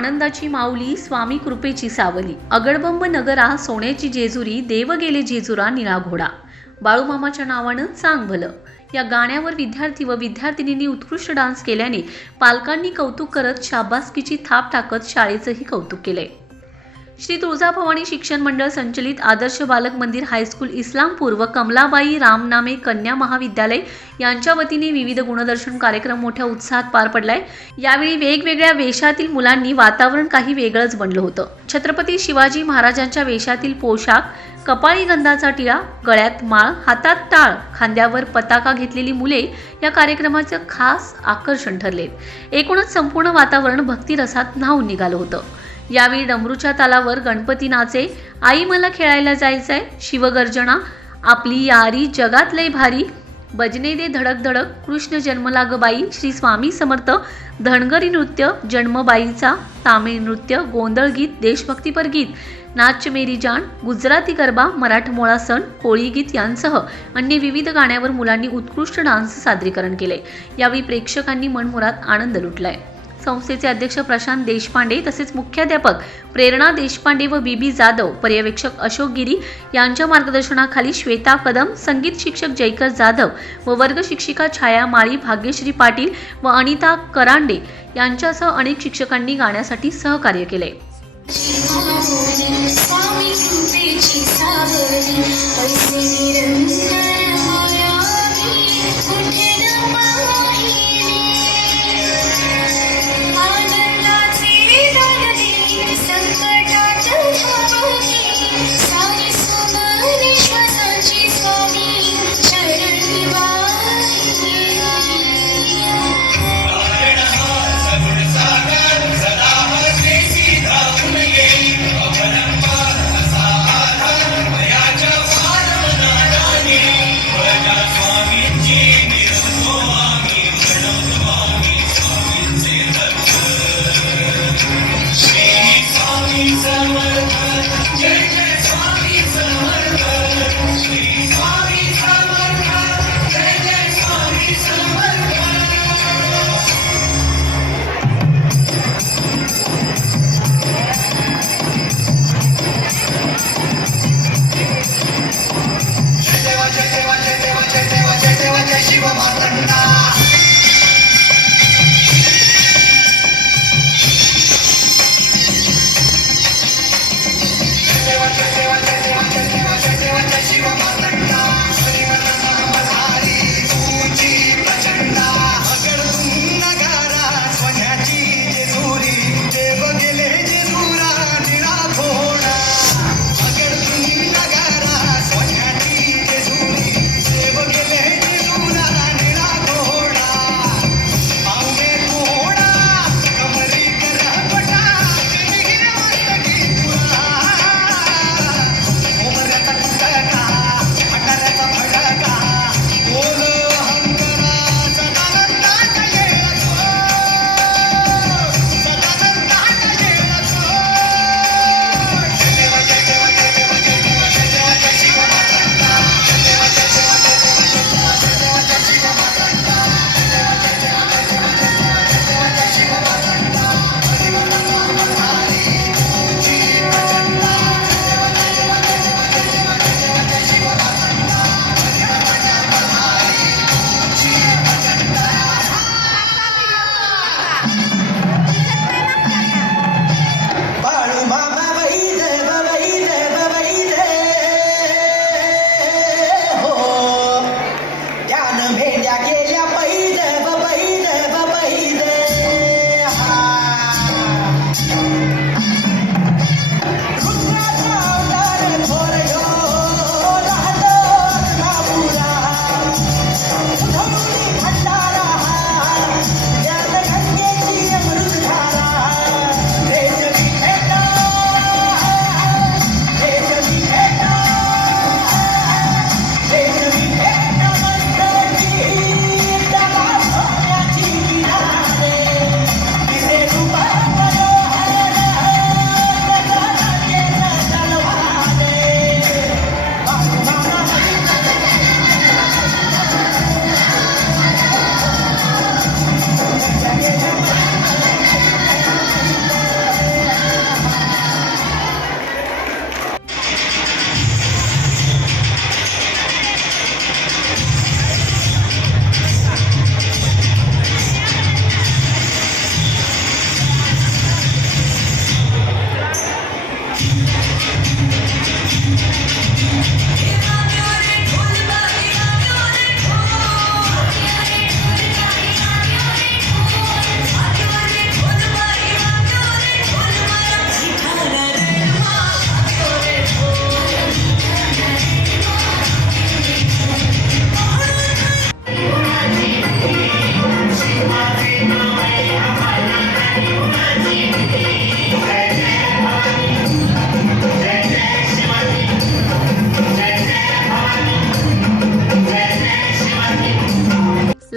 आनंदाची माऊली स्वामी कृपेची सावली. अगडबंब नगरा सोन्याची जेजुरी देव गेले जेजुरा निळा घोडा. बाळूमामाच्या नावानं चांग भलं. या गाण्यावर विद्यार्थी व विद्यार्थिनींनी उत्कृष्ट डान्स केल्याने पालकांनी कौतुक करत शाबासकीची थाप टाकत शाळेचंही कौतुक केलंय. श्री तुळजाभवानी शिक्षण मंडळ संचलित आदर्श बालक मंदिर हायस्कूल इस्लामपूर व कमलाबाई रामनामे कन्या महाविद्यालय यांच्या वतीने विविध गुणदर्शन कार्यक्रम मोठ्या उत्साहात पार पडलाय. यावेळी वेगवेगळ्या वेशातील मुलांनी वातावरण काही वेगळंच बनलं होतं. छत्रपती शिवाजी महाराजांच्या वेशातील पोशाख कपाळी गंधाचा टिळा गळ्यात माळ हातात टाळ खांद्यावर पताका घेतलेली मुले या कार्यक्रमाचं खास आकर्षण ठरले एकूणच संपूर्ण वातावरण भक्तिरसात न्हावून निघालं होतं. यावेळी डमरूच्या तालावर गणपती नाचे आई मला खेळायला जायचंय. शिवगर्जना आपली यारी जगात लय भारी. बजने दे धडक धडक कृष्ण जन्मलाग बाई. श्री स्वामी समर्थ धनगरी नृत्य जन्मबाईचा तामिळ नृत्य गोंधळ गीत देशभक्तीपर गीत. नाच मेरी जान गुजराती गरबा मराठमोळा सण कोळी गीत यांसह अन्य विविध गाण्यावर मुलांनी उत्कृष्ट डान्स सादरीकरण केले. यावेळी प्रेक्षकांनी मनमुरात आनंद लुटलाय. संस्थेचे अध्यक्ष प्रशांत देशपांडे तसेच मुख्याध्यापक प्रेरणा देशपांडे व बीबी जाधव पर्यवेक्षक अशोक गिरी यांच्या मार्गदर्शनाखाली श्वेता कदम संगीत शिक्षक जयकर जाधव व वर्ग शिक्षिका छाया माळी भाग्यश्री पाटील व अनिता करांडे यांच्यासह अनेक शिक्षकांनी गाण्यासाठी सहकार्य केले.